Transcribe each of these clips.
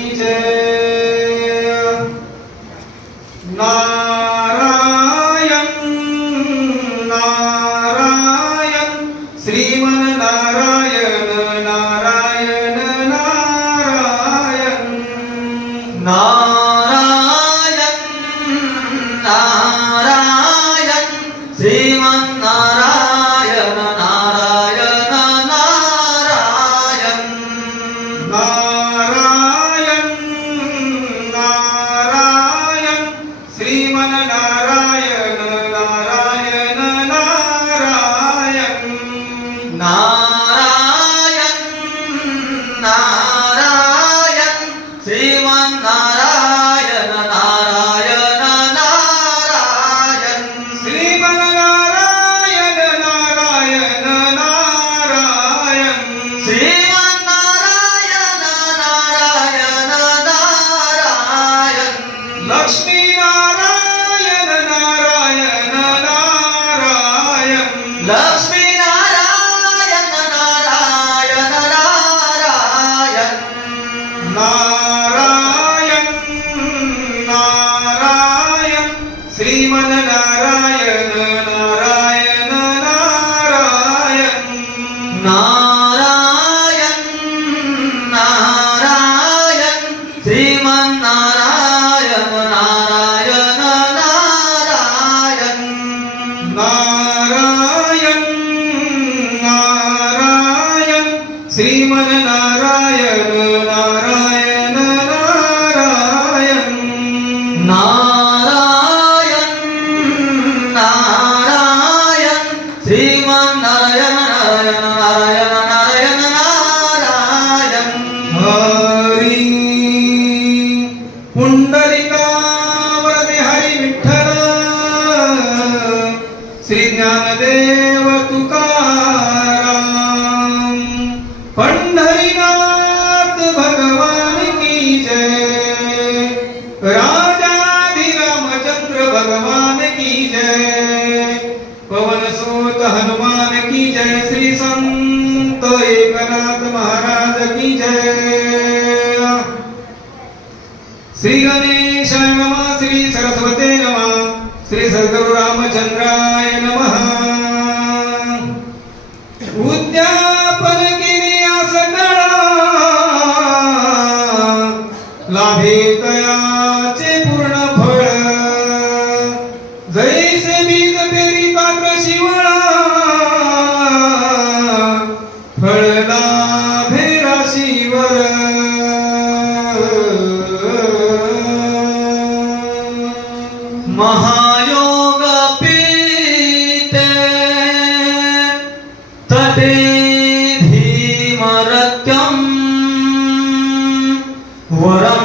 की जय। नारायण नारायण श्रीमन नारायण नारायण नारायण। नारायण नारायण श्रीमन नारायण नारायण नारायण। नारायण नारायण श्रीमन नारायण नारायण नारायण। नारायण नारायण श्रीमन नारायण नारायण नारायण। श्रीमन नारायण नारायण नारायण। श्रीमन नारायण नारायण नारायण। लक्ष्मी नारायण नारायण नारायण। लक्ष्मी नारायण नारायण नारायण। नारायण नारायण श्रीमन नारायण नारायण नारायण। नारायण नारायण श्रीमन नारायण नारायण नारायण। नारायण नारायण श्रीमन नारायण नारायण नारायण। नारायण नारायण श्रीमन नारायण नारायण नारायण नारायण। हरी पुंडलिकावरती हरी विठ्ठल श्री ज्ञानदेव तुकाराम। पंढरीनाथ भगवान की जय। राजाधिरामचंद्र भगवान की जय। पवन सुत हनुमान की जय। श्री संत एकनाथ महाराज की जय। श्री गणेशाय नमः। श्री सरस्वते नमः। श्री सद्गुरु रामचंद्राय नमः। उद्यापन केले सकळा लाभे तयाचे पूर्ण फळ। जैसे बीज पेरिता कृषीवळा फळ लाभे राशीवर। महायोग पीते तटे धीमरत्यम् वरं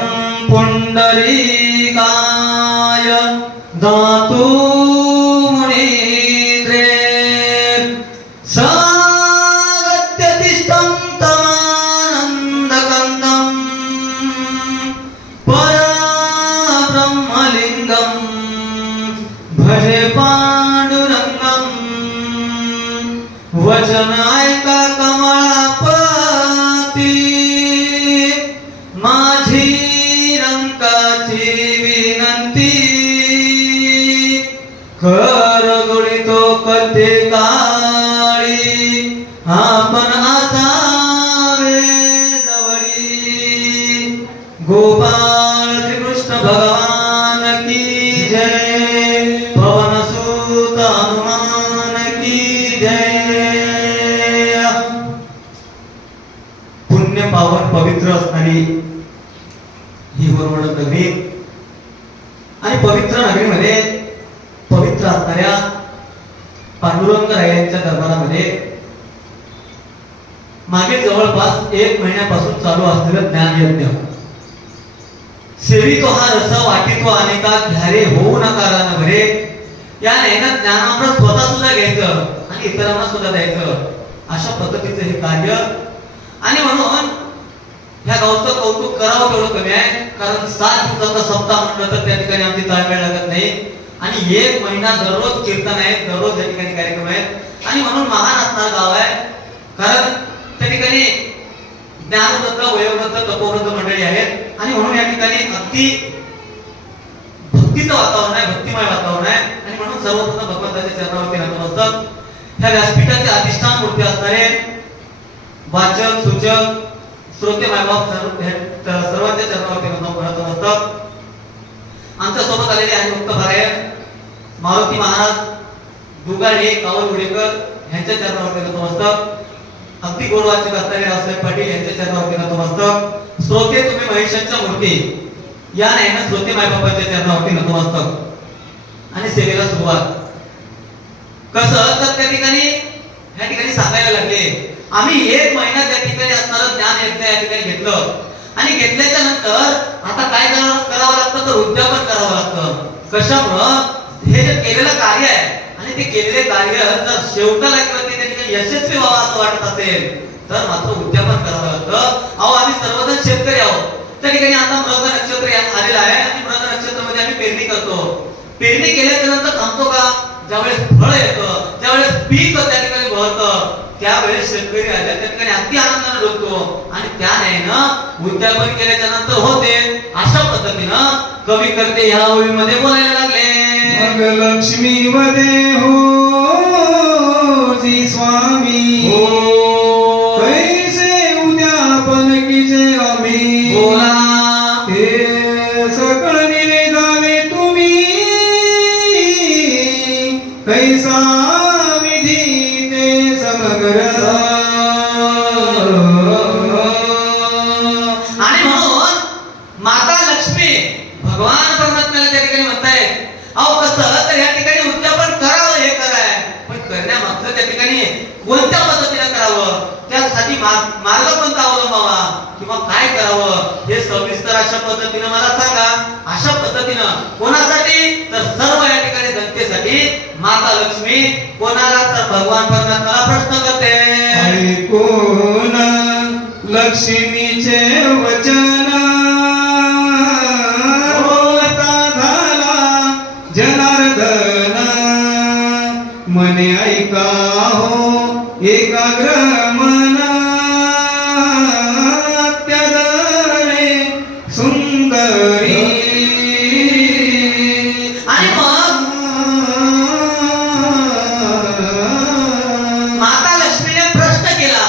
पुंडरीकाय दातु मुनीन्द्रे। स्वागत्य तिष्ठं तमानन्दकन्दम् परब्रह्मलिङ्गम् भजे पांडुरंगम। वचन ऐका कमळापती माझी रंकाची विनंती। कर गुणितो कथे काळी आपण असावे जवळी। गोपाळ श्रीकृष्ण भगवान की जय। पवन सुत हनुमान की जय। पुण्य पावन पवित्र असणारी ही वरवड नगरी आणि पवित्र नगरीमध्ये पवित्र असणाऱ्या पांडुरंग रायांच्या दरबारामध्ये मागील जवळपास 1 महिन्यापासून चालू असलेलं ज्ञानयज्ञ। सेवितो हा रस वाटितो अनेका घ्यारे होऊ नका रान भरे। या नैना ज्ञानामृत स्वतः सुद्धा घ्यायचं आणि इतरांना सुद्धा द्यायचं अशा पद्धतीचं हे कार्य। आणि म्हणून ह्या गावचं कौतुक करावं तेवढं कमी आहे, कारण 7 दिवसाचा सप्ताह म्हटलं तर त्या ठिकाणी आमची ताळमेळ लागत नाही। आणि 1 महिना दररोज कीर्तन आहे, दररोज त्या ठिकाणी कार्यक्रम आहेत आणि म्हणून महान असणारं गाव आहे। कारण त्या ठिकाणी ज्ञानवृद्ध, वयोवृद्ध, तपोवृद्ध मंडळी आहेत आणि किती भक्तीचं वातावरण आहे, भक्तिमय वातावरण आहे. आणि म्हणून सर्वप्रथम भगवंताच्या चरणावरती नतमस्तक, ह्या व्यासपीठाचे अधिष्ठान मूर्ती असणारे वाचक सूचक श्रोते मायबाप सर्वांच्या चरणावरती नतमस्तक. आमच्या सोबत आलेले आहे भक्त पारायण मारुती महाराज दुगाडे कावल उडेकर यांच्या चरणावरती नतमस्तक. अगदी गोडवाचक असणारे रावसाहेब पाटील यांच्या चरणावरती नतमस्तक. श्रोते तुम्ही महेशांच्या मूर्ती या नाही श्रोते मायबापांच्या चरणावरती नतमस्तक. आणि सेवेला सुरुवात कसं तर त्या ठिकाणी या ठिकाणी सांगायला लागले, आम्ही 1 महिना त्या ठिकाणी असणारं ज्ञान यज्ञ या ठिकाणी घेतलं आणि घेतल्याच्या नंतर आता काय करावं लागतं तर उद्यापन करावं लागतं. कशामुळं हे जे केलेलं कार्य आहे आणि ते केलेले कार्य जर शेवटाला किंवा ते त्या ठिकाणी यशस्वी व्हावं असं वाटत असेल तर मात्र उद्यापन करावं लागतं. अहो आम्ही सर्वजण शेतकरी आहोत. त्या ठिकाणी आता मृग नक्षत्र आलेलं आहे आणि मृग नक्षत्रामध्ये आम्ही पेरणी करतो. पेरणी केल्याच्या नंतर थांबतो का? ज्यावेळेस फळ येतं, ज्यावेळेस पीक त्या ठिकाणी बहरतं, त्यावेळेस शेतकरी आले त्या ठिकाणी अगदी आनंदाने डोलतो आणि त्या न्यायनं उद्यापन केल्याच्या नंतर होते. अशा पद्धतीनं कवी करते ह्या ओळीमध्ये बोलायला लागले. मग लक्ष्मी वदे हो जी स्वामी हो कैसे उद्यापन कीजे आम्ही बोला हे सकळ निवेदावे तुम्ही कैसा विधी ते समग्र. आणि म्हणून माता लक्ष्मी भगवान परमात्म्याला त्या ठिकाणी म्हणताय, अहो कसं तर या ठिकाणी उद्यापन करावं हे कराय, पण करण्यामागचं त्या ठिकाणी कोणत्या पद्धतीने करावं, त्यासाठी मार्ग कोणता अवलंबावा किंवा काय करावं हे सविस्तर अशा पद्धतीने मला सांगा. अशा पद्धतीनं कोणासाठी तर सर्व या ठिकाणी जनतेसाठी माता लक्ष्मी कोणाला तर भगवान परमात्म्याला प्रश्न करते. ऐकून लक्ष्मीचे वचन बोलता झाला जनार्दन मने ऐका हो एकाग्र मन त्यादरे सुंदरी. आणि मग माता लक्ष्मीने प्रश्न केला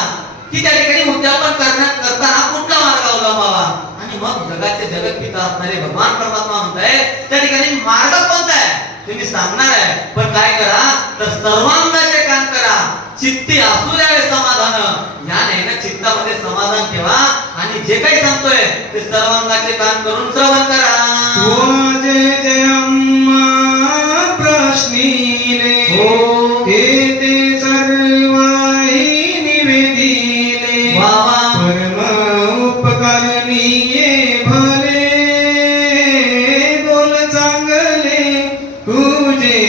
की त्या ठिकाणी उद्यापन करताना कुठला मार्ग अवलंबावा. आणि मग जगाचे जगतपिता असणारे भगवान परमात्मा म्हणताय त्या ठिकाणी मार्ग कोणता आहे ते मी सांगणार आहे, पण काय करा तर सर्वांगाचे काम करा, चित्ती असू द्यावे समाधान. या नाही ना चित्तामध्ये समाधान ठेवा आणि जे काही सांगतोय ते सर्वांगाचे काम करून श्रवण करा. जय जय अम्मा प्रश्नीले हो ते सर्वाही निवेदिले वा वा. परम उपकारणीये भले बोल चांगले तुझे.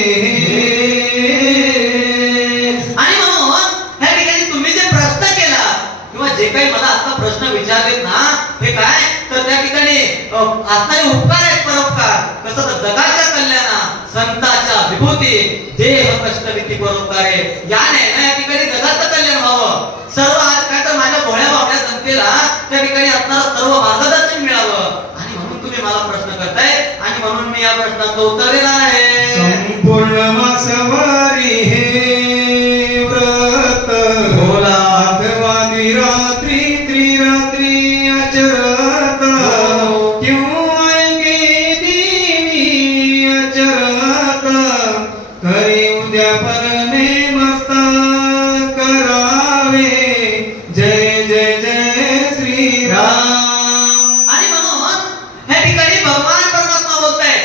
आणि म्हणून या ठिकाणी तुम्ही जे प्रश्न केला किंवा जे काही मला आता प्रश्न विचारलेत ना हे काय तर त्या ठिकाणी असणारे उपकार आहेत, परोपकार. कसं तर जगाच्या कल्याणा संताच्या विभूती देह कष्टविधी परोपकारे याने ना या ठिकाणी जगाचं कल्याण व्हावं. सर्व काय तर माझ्या भोळ्या भावड्या जनतेला त्या ठिकाणी असणारं सर्व मार्गदर्शन मिळावं. आणि म्हणून तुम्ही मला प्रश्न करताय आणि म्हणून मी या प्रश्नाचं उत्तर देणार आहे. संपूर्ण मासवारी हे व्रत बोला. अथवा द्विरात्री त्रिरात्री अचरत किंवा एके दिनी अचरत करी उद्यापन नेमस्तक करावे. जय जय जय श्रीराम. आणि म्हणून या ठिकाणी भगवान परमात्मा बोलताय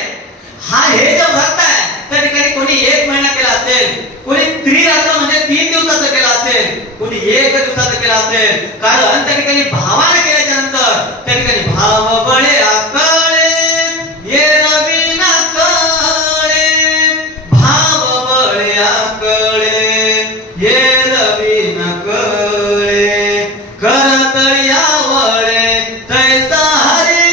हा हे जे व्रत आहे त्या ठिकाणी कोणी 1 महिना केला असेल, कोणी त्रिरात्र म्हणजे 3 दिवसाचं केलं असेल, कोणी 1 दिवसाचं केलं असेल. कारण त्या ठिकाणी भावाने केल्याच्या नंतर त्या ठिकाणी भाव बळे आकळे ये रवी ना कळे, भाव बळे आकळे ये रवी ना कळे, करत यावळे तैसा हरी,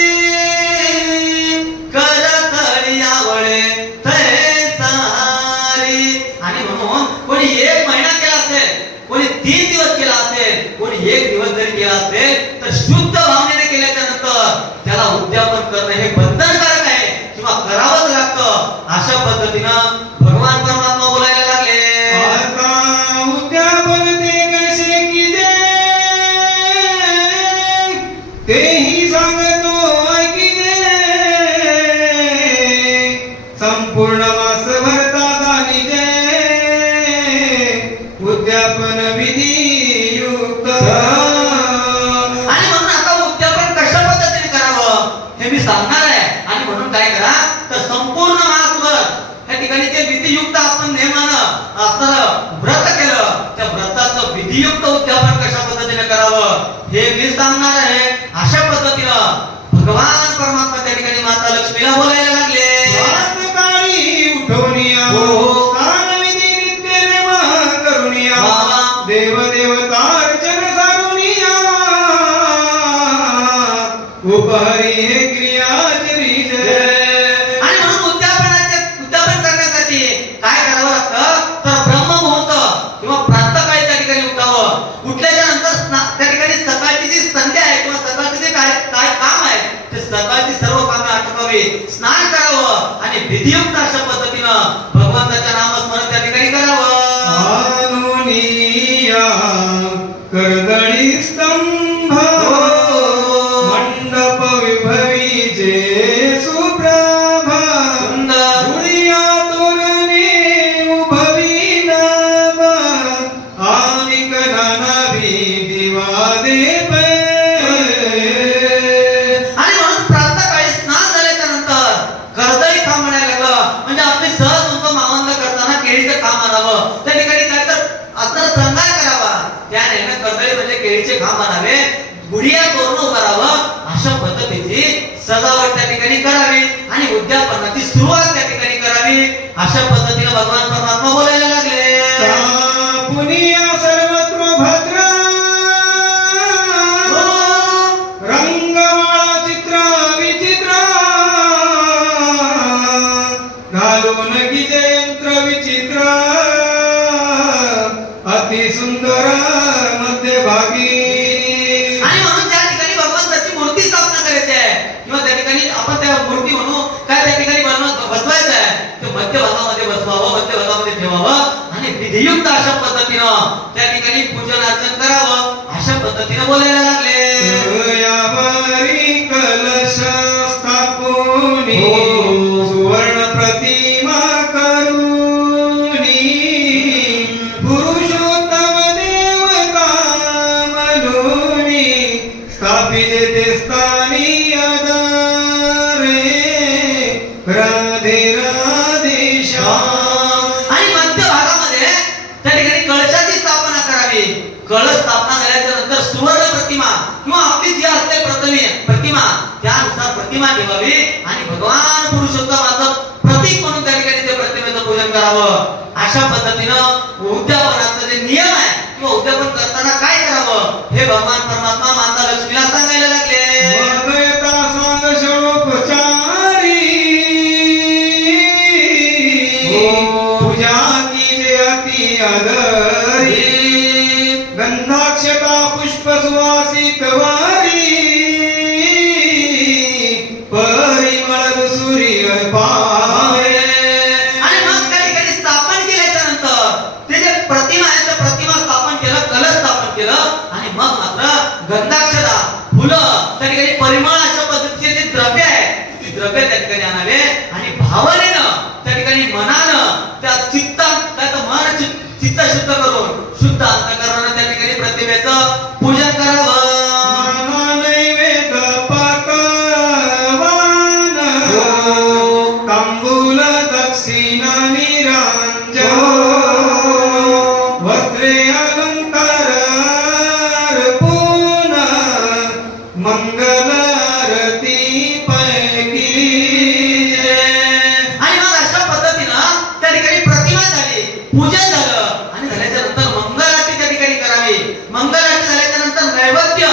करत यावळे तैसा हरी. आणि म्हणून कोणी 1 महिना केला असेल, कोणी 3 दिवस केला असेल, कोणी 1 दिवस जरी केला असेल तर शुद्ध भावनेने केल्याच्या नंतर उद्यापन करणं हे बंधनकारक आहे किंवा करावंच लागतं, अशा पद्धतीनं भगवान परमात्मा बोलायला लागले. आता उद्यापन ते कैसे कीजे, तेही सांगतो ऐकिजे. संपूर्ण मास भरतात आणि जे उद्यापन विधी युक्त. आणि म्हणून आता उद्यापन कशा पद्धतीने करावं हे मी सांगणार आहे. आणि म्हणून काय करा तर संपूर्ण मासभर या ठिकाणी जे विधियुक्त आपण नेमानं असणारं व्रत केलं, त्या व्रताचं विधियुक्त उद्यापन कशा पद्धतीने करावं हे मी सांगणार आहे. अशा पद्धतीनं भगवान परमात्मा त्या ठिकाणी माता लक्ष्मीला बोलायला लागले. प्रातःकाळी उठवनिया, हो. स्नानविधी नित्य नेम करुनिया, वा. देवदेवतार्चन सारुनिया, उपहरी हे क्रियाचरी जय. आणि म्हणून उद्यापन करण्यासाठी काय करावं लागतं तर ब्रह्ममुहूर्त किंवा प्रातःकाळी त्या ठिकाणी उठावं. उठल्याच्या नंतर त्या ठिकाणी सकाळची जी संध्या आहे किंवा सकाळचे जे काय काम आहे ते सकाळची सर्व कामे आटोपावी, स्नान करावं आणि विधियुक्त अशा पद्धतीनं भगवंताच्या नामस्मरण त्या ठिकाणी करावं. अनुनिया कर्दळी स्तंभ, मंडप विभवीचे सुप्रभ, धुळिया तोरणे उभवी नाम, आनिक नानावी दिवा दे पै. आणि म्हणून प्रातःकाळी स्नान झाल्याच्या नंतर कर्दळी काम म्हणायला लागलं, म्हणजे आपली सहज होतं मावंद करताना केळीचं काम आणावं. त्या ठिकाणी काय तर असणारा शृंगार करावा, त्याने कर्दळी म्हणजे केळीचे काम आणावे, गुढिया तोरण उभारावं, अशा पद्धतीची सजावट त्या ठिकाणी करावी आणि उद्यापनाची सुरुवात त्या ठिकाणी करावी. अशा पद्धतीने भगवान परमात्मा बोलायला लागले. पुनिया सर्वत्र भद्र, रंगमाळा चित्र विचित्र, घालून गिजे यंत्र विचित्र, अति सुंदर मध्यभागी. आणि म्हणून त्या ठिकाणी भगवंताची मूर्ती स्थापना करायची आहे किंवा त्या ठिकाणी आपण त्या मूर्ती म्हणू काय त्या ठिकाणी बसवायचं आहे ते मध्यभागामध्ये बसवावं, मध्यभागामध्ये ठेवावं आणि विधियुक्त अशा पद्धतीनं त्या ठिकाणी पूजन अर्चन करावं. अशा पद्धतीने बोलायला लागले. यावरी कलश स्थापुनी, हो. सुवर्ण प्रतिमा करुनी, पुरुषोत्तम देवता म्हणूनी, स्थापिते ते स्थानी आधारे, राधे राधे श्याम. आणि मध्य भागामध्ये त्या ठिकाणी कळशाची स्थापना करावी. कळश स्थापना झाल्याच्या नंतर सुवर्ण प्रतिमा किंवा आपली जी असते प्रतिमा त्यानुसार प्रतिमा ठेवावी आणि भगवान पुरुषोत्तमाचं प्रतीक म्हणून त्या ठिकाणी त्या प्रतिमेचं पूजन करावं. अशा पद्धतीनं उद्यापनाचा जे नियम आहे किंवा उद्यापन करताना काय करावं हे भगवान परमात्मा माता लक्ष्मीला सांगायला लागले. मगयता सांग षडोपचारी, पूजा कीजे अति आदरी, गंधाक्षता पुष्प सुवासित वारी, परिमळ सूर्य पावे. आणि मग त्या ठिकाणी स्थापन केल्याच्या नंतर ते जे प्रतिमा आहे त्या प्रतिमा स्थापन केलं, कलश स्थापन केलं आणि मग मात्र गंधाक्षरा फुलं त्या ठिकाणी परिमळ अशा पद्धतीचे जे द्रव्य आहे ती द्रव्य त्या ठिकाणी आणावे आणि भावनेनं त्या ठिकाणी मनानं त्या चित्तात काय तर मन चित्त शुद्ध करून शुद्ध अंतःकरणानं त्या ठिकाणी प्रतिमेचं पूजन करावं. नाना नैवेद्य पकवान, तांबूल दक्षिणा निरांजन, वस्त्रे अलंकार अर्पून, मंगल आरती पैकी. आणि मग अशा पद्धतीनं त्या ठिकाणी प्रतिमा झाली, पूजन झालं आणि झाल्याच्या नंतर मंगल आरती त्या ठिकाणी करावी. मंगल आरती झाल्याच्या नंतर नैवेद्य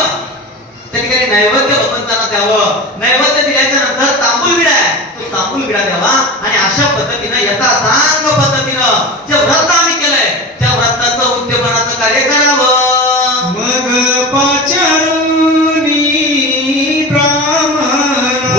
त्या ठिकाणी नैवेद्य भगवंतांना द्यावं. नैवेद्य दिल्याच्या नंतर तांबूल विडा आहे तो तांबूल विडा द्यावा आणि अशा पद्धतीनं यथासांग पद्धतीनं जे व्रत आम्ही केलंय त्या व्रताचं उद्यापनाचं कार्य करावं. मग पाचारुनी ब्राह्मण,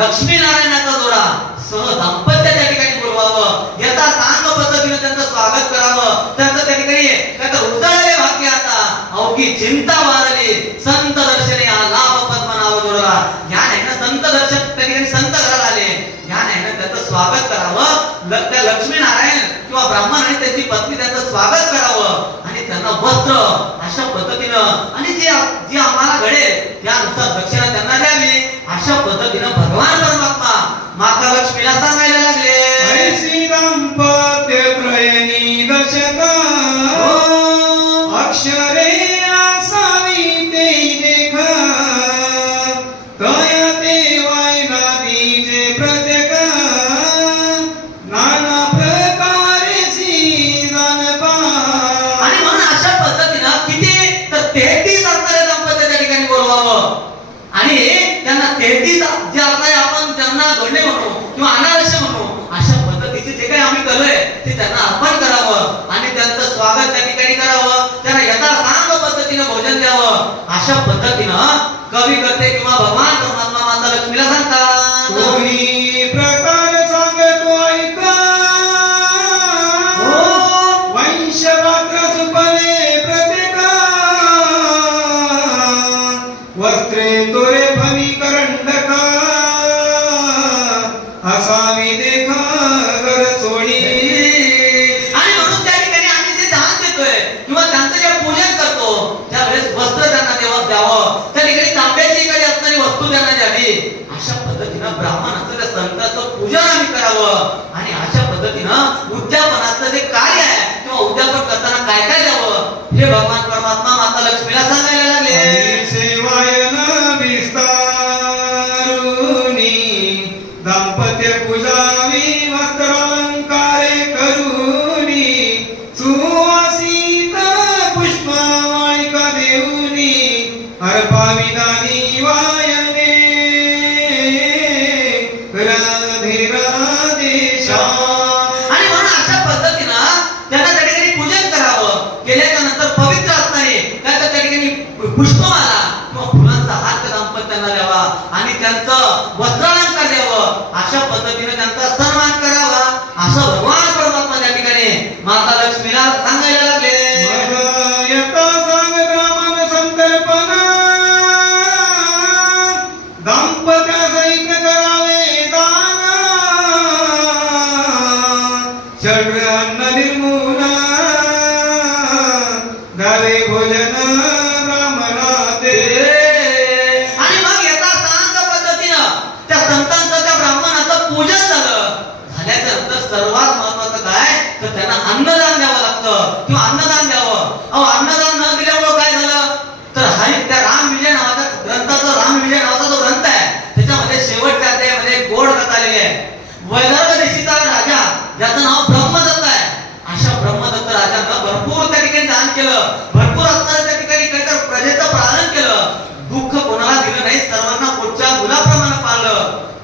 लक्ष्मी नारायणाचा जोडा सह दाम्पत्य त्या ठिकाणी बोलवावं, यथा सांग पद्धतीने त्यांचं स्वागत करावं. त्यांचं त्या ठिकाणी काय तर उजळले भाग्य आता अवघी चिंता वारली, संत दर्शने हा लाभ पद्मनाभ जोडला. ह्या नाही ना संत दर्शन त्या ठिकाणी संत घराला आले, ह्या नाही ना त्याचं स्वागत करावं. त्या लक्ष्मी नारायण किंवा ब्राह्मण आणि त्याची पत्नी त्यांचं स्वागत करावं आणि त्यांना वस्त्र अशा पद्धतीनं आणि जी आम्हाला घडेल त्यानुसार दक्षिणा त्यांना द्यावी. अशा पद्धतीनं भगवान परमात्मा माता लक्ष्मीला सांगायला लागले. ऐसी दाम्पत्य त्रयनी दशका अक्षरे असावी ते देखा, तया ते वायला दीजे प्रत्येका, नाना प्रकारे सीजन पा. आणि म्हणून अशा पद्धतीनं किती तर 33 असणारे दाम्पत्य त्या ठिकाणी बोलवावं आणि त्यांना 33 जे आता आपण ज्यांना धोंडे म्हणू किंवा अनारसे म्हणू अशा पद्धतीचे जे काही आम्ही केलंय ते त्यांना अर्पण करावं आणि त्यांचं स्वागत त्या ठिकाणी करावं, त्यांना यथासांग पद्धतीनं भोजन द्यावं. अशा पद्धतीनं कवी करते किंवा भगवान परमात्मा माता लक्ष्मीला सांगतात. तोही प्रकार सांगतो ऐका, वंशपात्र सुपले प्रत्येका, वस्त्रे तोरे फणी करंडका, असावी देखा घर सोडी. आणि म्हणून त्या ठिकाणी आम्ही जे दान देतोय किंवा त्यांचं जे पूजन करतो त्यावेळेस वस्त्र त्यांना द्यावं, त्या ठिकाणी तांब्याची एखादी असणारी वस्तू त्यांना द्यावी. अशा पद्धतीनं ब्राह्मणाचं त्या संतांचं पूजन आम्ही करावं आणि अशा पद्धतीनं उद्यापनाचं जे कार्य आहे किंवा उद्यापन करताना काय काय द्यावं हे भगवान परमात्मा माता लक्ष्मीला सांगायला लागले. सेवायन विस्तारुनी दाम्पत्य पूजावी, वस्त्रालंकारे करुनी, सुवासित पुष्पमालिका देऊनी, अर्पावी दानी वायने राधे राधेशा. आणि म्हणून अशा पद्धतीनं त्यांना त्या ठिकाणी पूजन करावं, केल्याच्या नंतर पवित्र असणारे काय तर त्या ठिकाणी पुष्पमाला किंवा फुलांचा हात दाम्पत्यांना द्यावा आणि त्यांचं वस्त्रालंकार द्यावं. अशा पद्धतीने त्यांचा सन्मान करावा असं भगवान परमात्मा त्या ठिकाणी माता लक्ष्मीला सांगायला लागले. मग यथा सांग ब्राह्मण संकल्पना, दाम्पत्य सहित करावे दान, षड्र अन्न निर्मूला, द्यावे भोजन ब्राह्मणा ते. आणि मग येता सांग पद्धतीनं त्या संतांचं त्या ब्राह्मणाचं पूजन झाल्याच्या नंतर सर्वात महत्वाचं काय तर त्यांना अन्नदान द्यावं लागतं किंवा अन्नदान द्यावं. अहो अन्नदान न दिल्यामुळे काय झालं तर हरी त्या रामविजय नावाचा ग्रंथाचा रामविजय नावाचा जो ग्रंथ आहे त्याच्यामध्ये शेवटच्या अध्यायामध्ये एक गोड कथा आलेली आहे. वैदर्भ देशीचा राजा ज्याचं नाव ब्रह्मदत्त आहे, अशा ब्रह्मदत्त राजानं भरपूर त्या ठिकाणी दान केलं, भरपूर असणाऱ्या त्या ठिकाणी काही तर प्रजेचं पालन केलं, दुःख कोणाला दिलं नाही, सर्वांना पोटच्या मुलाप्रमाणे पाळलं.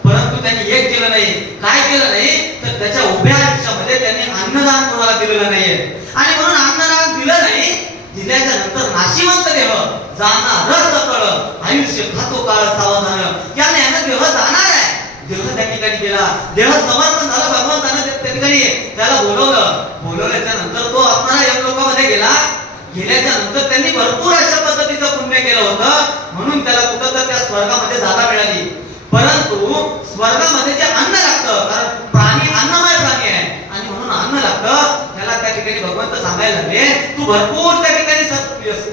परंतु त्यांनी एक केलं नाही, काय केलं नाही तर त्याच्या उभ्या आयुष्यामध्ये त्यांनी अन्नदान कोणाला दिलेलं नाहीये. आणि म्हणून अन्नदान दिलं नाही, दिल्याच्या नंतर नाशिवंत देह जाणार सकळ आयुष्य खातो काळ सावधान. त्याने यानं देह जाणार आहे, देह त्या ठिकाणी गेला, देह समर्पण झालं भगवंतानं त्या ठिकाणी त्याला बोलवल्याच्या नंतर तो आपला यमलोकामध्ये गेला. गेल्याच्या नंतर त्यांनी भरपूर अशा पद्धतीचं पुण्य केलं होतं म्हणून त्याला कुठं तर त्या स्वर्गामध्ये जागा मिळाली. परंतु स्वर्गामध्ये जे अन्न लागतं, कारण प्राणी अन्नमय प्राणी आहे आणि म्हणून अन्न लागतं, त्याला त्या ठिकाणी भगवंत सांगायला लागले तू भरपूर त्या ठिकाणी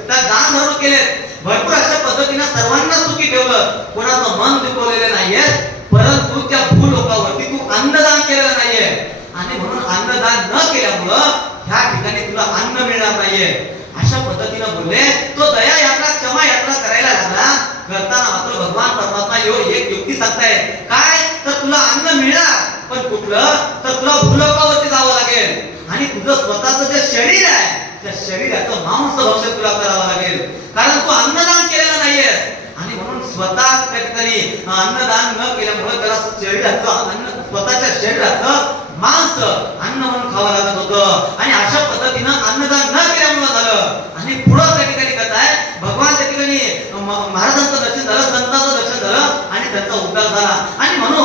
दान धर्म केले, भरपूर अशा पद्धतीने सर्वांना सुखी ठेवलं, कोणाचं मन दुखवलेलं नाहीये, परंतु त्या भूलोकावरती तू अन्नदान केलेलं नाहीये आणि म्हणून अन्नदान न केल्यामुळं ह्या ठिकाणी तुला अन्न मिळणार नाहीये. अशा पद्धतीनं बोलले. तो दया यात्रा क्षमा यात्रा करायला लागला. करताना मात्र भगवान परमात्मा एक युक्ती सांगताय काय तर तुला अन्न मिळणार पण कुठलं तर तुला भूलोकावरती जावं लागेल आणि तुझं स्वतःचं जे शरीर आहे त्या शरीराचं मांस भक्षण तुला करावं लागेल, कारण तू अन्नदान केलेलं नाहीयेस. आणि म्हणून स्वतः त्या ठिकाणी अन्नदान न केल्यामुळे त्याला शरीराचं अन्न स्वतःच्या शरीराचं मांस अन्न म्हणून खावं लागत होतं आणि अशा पद्धतीनं अन्नदान न केल्यामुळे झालं. आणि पुढं त्या ठिकाणी कथा आहे भगवान त्या ठिकाणी महाराजांचं दर्शन झालं, संतांचं दर्शन झालं आणि त्यांचा उद्धार झाला. आणि म्हणून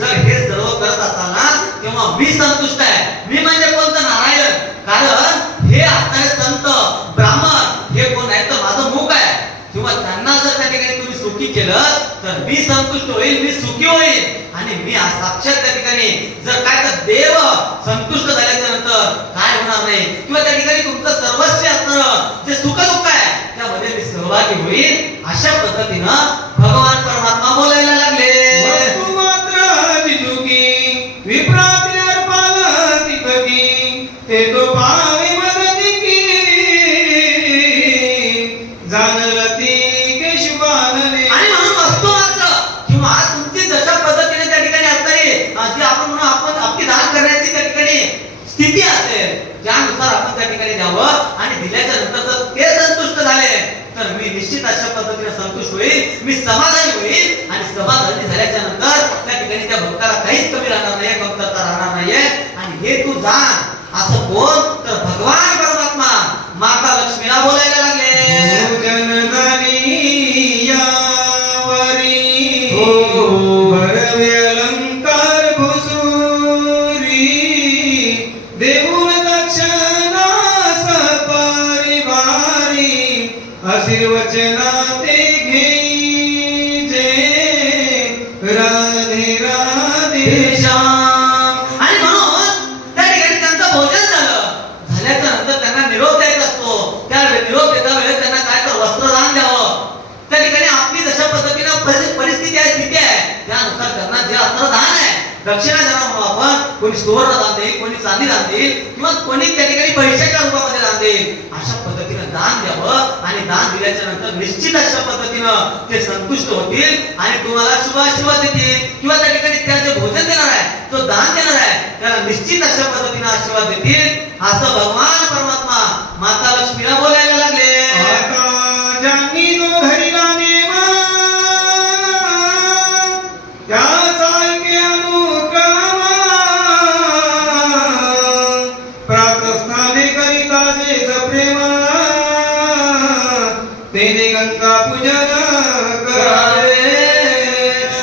जर हे सर्व करत असाल ना तेव्हा मी संतुष्ट आहे. मी म्हणजे कोणतं नारायण. कारण हे आता संत ब्राह्मण हे कोण आहे तर माझं मुख आहे. किंवा त्यांना जर त्या ठिकाणी तुम्ही सुखी केलं तर मी संतुष्ट होईल, मी सुखी होईल. आणि मी साक्षात त्या ठिकाणी जर काय तर देव संतुष्ट झाल्याच्या नंतर काय होणार नाही किंवा त्या ठिकाणी तुमचं सर्वस्व असणारं जे सुख दुःख आहे त्यामध्ये मी सहभागी होईल. अशा पद्धतीनं भगवान परमात्मा बोलायला लागले. वस्तु मात्र जितुकी विप्राती अर्पाल तितकी ते तो पावे मदती की जानलती केशवानने. आणि म्हणून वस्तू मात्र किंवा तुमची जशा पद्धतीने त्या ठिकाणी असणारी जी आपण म्हणून आपण आपली दान करण्याची त्या ठिकाणी स्थिती असेल त्यानुसार आपण त्या ठिकाणी द्यावं. आणि दिल्याच्या नंतर जर ते संतुष्ट झाले तर मी निश्चित अशा पद्धतीने संतुष्ट होईल, मी समाधानी होईल. आणि समाधानी झाल्याच्या नंतर त्या ठिकाणी त्या भक्ताला काहीच कमी राहणार नाही, कमतरता राहणार नाहीये. आणि हे तू जाण असं कोण तर भगवान परमात्मा माता लक्ष्मीला बोलायला लागले. जनदानी यावरी हो. भरवे अलंकार भुसुरी देऊळ दक्षिणास परिवारी आशीर्वचना ते घेई जे राधे राधे श्याम. आणि म्हणून त्या ठिकाणी त्यांचं भोजन झाल्याच्या नंतर त्यांना निरोप द्यायचा असतो. त्या निरोप देता वेळेस त्यांना काय तर वस्त्रदान द्यावं. त्या ठिकाणी आपली जशा पद्धतीने परिस्थिती आहे, स्थिती आहे त्यानुसार त्यांना जे असणारं दान आहे दक्षिणा देणार म्हणून आपण कोणी सुवर्ण दान देईल, कोणी चांदी दान देईल किंवा कोणी त्या ठिकाणी पैशाच्या रूपामध्ये दान देईल. अशा पद्धतीने दान द्यावं. आणि दान दिल्याच्या नंतर निश्चित अशा पद्धतीनं ते संतुष्ट होतील आणि तुम्हाला शुभ आशीर्वाद देतील. किंवा त्या ठिकाणी त्या जे भोजन देणार आहे, जो दान देणार आहे त्याला निश्चित अशा पद्धतीने आशीर्वाद देतील. असं भगवान परमात्मा माता लक्ष्मीला बोलायला लागले. आता ज्यांनी तो धरिला नेमा त्याचा ऐके अनुक्रमा प्रातस्थाने करिता जे प्रेमा तेने गंगा पूजन करावे.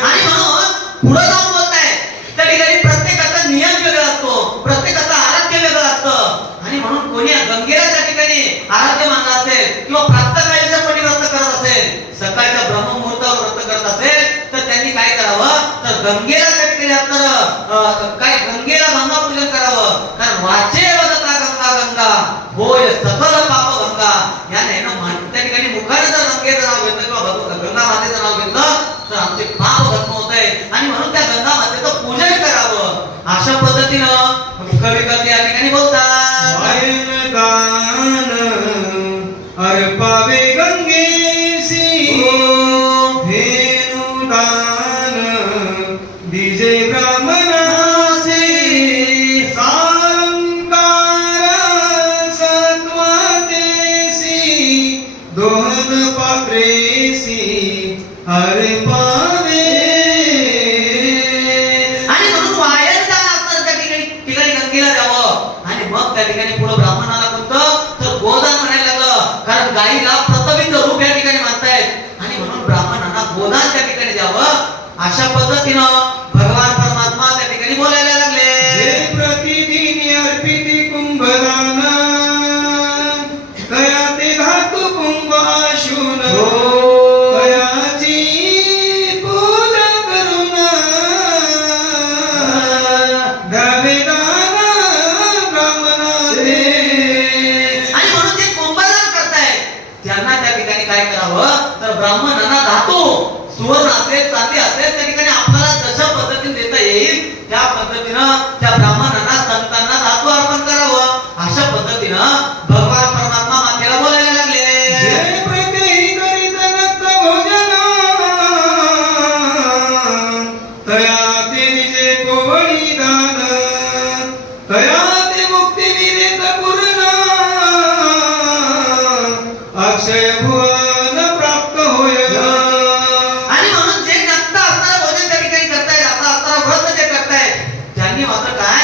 आणि म्हणून पुढे जाऊन बोलताय त्या ठिकाणी प्रत्येकाचा नियम वेगळा असतो, प्रत्येकाचं आराध्य वेगळं असतं. आणि म्हणून कोणी गंगेला त्या ठिकाणी आराध्य मानला असेल किंवा प्रातःकाळीचं कोणी व्रत करत असेल, सकाळच्या ब्रह्ममुहूर्तावर व्रत करत असेल तर त्यांनी काय करावं तर गंगेला त्या ठिकाणी असणारं काय गंगेला गंगा पूजन करावं. कारण वाचे वदता गंगा गंगा होय सकल पाप गंगा. याने ना त्या ठिकाणी मुखाने जर गंगेचं नाव घेतलं किंवा गंगा मातेचं नाव घेतलं तर आमचे पाप भस्म होत आहे. आणि म्हणून त्या गंगा मातेचं पूजन करावं. अशा पद्धतीनं कवी कवी या ठिकाणी बोलतात. वायन दान अर्पावे गंगेसी धेनु दान दिजे ब्राह्मणासी सालंकार सत्वतेसी दोहन पात्रेसी अर्पावे. आणि म्हणून वायर दान असतं त्या ठिकाणी गंगेला द्यावं. आणि मग त्या ठिकाणी पुढे ब्राह्मणाला कोणतं तर गोदान म्हणायला लागलं. कारण गाईला प्रथमित रूप या ठिकाणी मानतायत. आणि म्हणून ब्राह्मणांना गोदान त्या ठिकाणी द्यावं. अशा पद्धतीनं भगवान परमात्मा त्या ठिकाणी बोलायला लागले. जे प्रतिदिनी अर्पिती कुंभदान कया ते धातु कुंभ आशून कयाची पूजा करून द्यावे दान ब्राह्मणा दे. आणि म्हणून जे कुंभदान करतायत त्यांना त्या ठिकाणी काय करावं तर ब्राह्मणांना धातू सुवर्ण असेल, चांदी असेल त्या ठिकाणी आपल्याला जशा पद्धतीने देता येईल त्या पद्धतीनं त्या ब्राह्मणांना संतांना धातू अर्पण करावं. अशा पद्धतीनं भगवान परमात्मा मातेला बोलायला लागले. जे प्रत्येही करीत नक्त भोजन तया ते निजे कोवळी दान तया ते मुक्ती विरेत पूर्ण अक्षय भुवन प्राप्त होय. आणि म्हणून जे नक्त असणारं भोजन त्या ठिकाणी करतायत, आता व्रत जे करतायत त्यांनी मात्र काय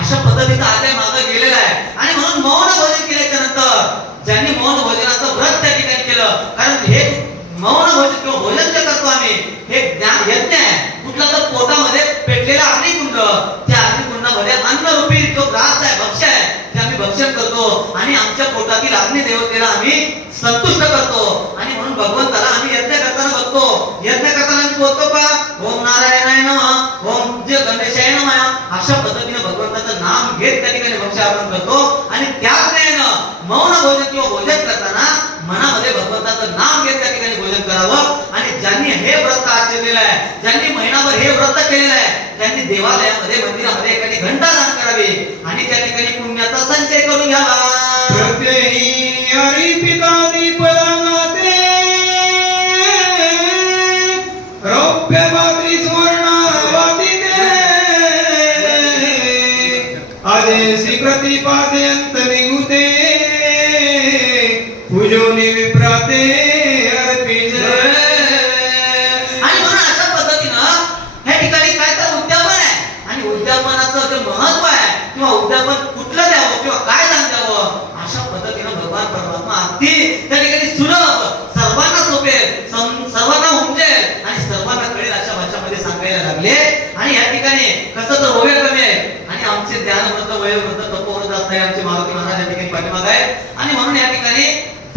अशा पद्धतीचा आदय मागं गेलेला आहे. आणि म्हणून मौन भोजन केल्याच्या नंतर ज्यांनी मौन भोजनाचं व्रत त्या ठिकाणी केलं, कारण हे मौन भोजन किंवा भोजन जे करतो आम्ही हे ज्ञान यज्ञ आहे. कुठला तर पोटामध्ये पेटलेला अग्निकुंड, त्या अग्निकुंडामध्ये अन्नरूपी जो ग्रास आहे, भक्ष्य आहे, ते आम्ही भक्षण करतो आणि आमच्या पोटातील अग्निदेवतेला आम्ही संतुष्ट करतो. आणि म्हणून भगवंताला आम्ही यज्ञ करताना बघतो. यज्ञ करताना आम्ही बोलतो का ओम नारायणाय नमः, ओम जे गणेशाय नमः, अशा पद्धतीने भगवंताचं नाम घेत त्या ठिकाणी भक्ष्य आपण करतो. आणि त्याच वेळेनं मौन भोजन किंवा भोजन करताना मनामध्ये भगवंताचं नाम घेत त्या ठिकाणी भोजन करावं. आणि ज्यांनी हे व्रत आचरलेलं आहे, ज्यांनी महिनाभर हे व्रत केलेलं आहे, त्यांनी देवालयामध्ये मंदिरामध्ये एखादी घंटा दान करावी आणि त्या ठिकाणी पुण्याचा संचय करून घ्यावा. प्रत्यही अर्पिता दीपदानाते रौप्यवादी सुवर्णावादिते आदेसी प्रतिपादयन्त निगुते पूजोनि विप्राते अर्पिते. आणि म्हणून अशा पद्धतीनं ह्या ठिकाणी काय तर उद्यापन आहे. आणि उद्यापनाचं जे महत्व आहे किंवा उद्यापन कुठलं द्यावं किंवा काय दान द्यावं, अशा पद्धतीनं भगवान परमात्मा अगदी त्या ठिकाणी सुलभ, सर्वांना सोपेल, सर्वांना उमजेल आणि सर्वांना कळेल अशा भाषामध्ये सांगायला लागले. आणि या ठिकाणी कसं तर होवे कमी आहे आणि आमचे ज्ञानवृत्त, वयोवृत्त, तपोवृत्त असणारे आमचे मारुती महाराज या ठिकाणी पाठीमागे आहे. आणि म्हणून या ठिकाणी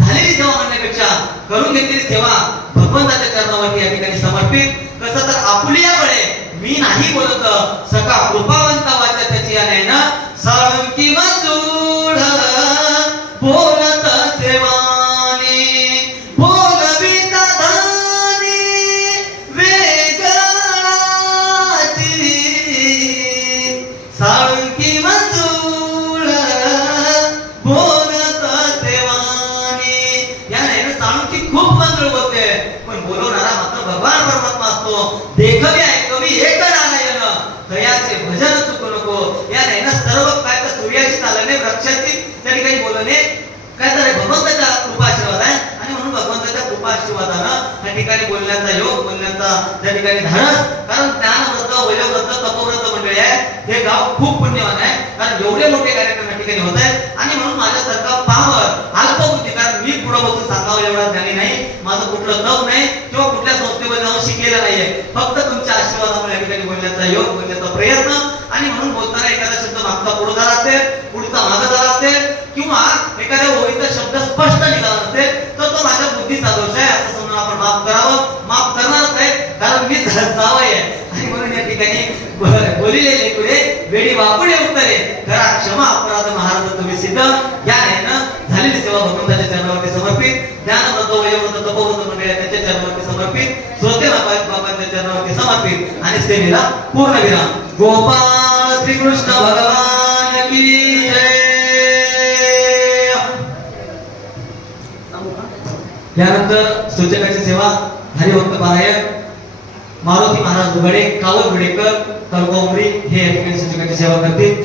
झालेली सेवा म्हणण्यापेक्षा करून घेतलेली सेवा भगवंताच्या चरणावरती या ठिकाणी समर्पित. कसं तर आपुलियाकडे मी नाही बोलत, सका कृपावंता वाचा त्याची या नयन साळुंकी मंजूळ बोलत सेवानी बोलविता धानी वेगळाची साळुंकी मंजूळ बोलत सेवानी. या नयन साळुंकी खूप मंजूळ बोलते, पण बोलवणारा मात्र भगवान परमात्मा असतो. देखवी ऐकवी एक नारायण दयाचे भजन चुकू नको. या नयन सर्व काय तर सूर्याची चालणे, वृक्षाची त्या ठिकाणी बोलणे, काय तर भगवंताच्या कृपा आशीर्वाद आहे. आणि म्हणून भगवंताच्या कृपा आशीर्वादानं त्या ठिकाणी बोलण्याचा योग, बोलण्याचा त्या ठिकाणी धाडस. कारण ज्ञानव्रत, वयोव्रत, तपोव्रत मंडळी आहे, हे गाव खूप पुण्यवान आहे. कारण एवढे मोठे कार्यक्रम या ठिकाणी होत आहेत. आणि म्हणून माझ्यासारखा पावर अल्पबुद्धी, कारण मी पुढे बसून सांगावं एवढा ज्ञानी नाही, माझं कुठलं तप नाही किंवा कुठल्या संस्थेमध्ये जाऊन शिकेलं नाहीये, फक्त तुमच्या आशीर्वादामुळे या ठिकाणी बोलण्याचा योग, बोलण्याचा प्रयत्न. आणि म्हणून बोलताना एखादा शब्द मागचा पुढे झाला असेल, पुढचा मागे झाला असेल किंवा एखाद्या ओळीचा शब्द स्पष्ट निघाला नसेल तर तो माझ्या बुद्धीचा दोष आहे असं समजून आपण माफ करावं. माफ करणारच आहे, कारण मी जावई आहे. आणि म्हणून या ठिकाणी बोलिले लेकुरे वेडी बापुडे उत्तरे करा क्षमा अपराध महाराज तुम्ही सिद्ध. या नयन झालेली सेवा भगवंताच्या चरणावरती समर्पित. ज्ञानव्रत, वयोव्रत, तपोव्रत मंडळी त्यांच्या चरणावरती समर्पित. श्रोते बाबांच्या चरणावरती समर्पित. आणि सेवेला पूर्ण विराम. गोपाल श्रीकृष्ण भगवान की जय. यानंतर सूचकाची सेवा हरिभक्त पारायण मारुती महाराज उघडे, कावड गुडेकर, तालुका उमरी हे या ठिकाणी सूचकाची सेवा करतील.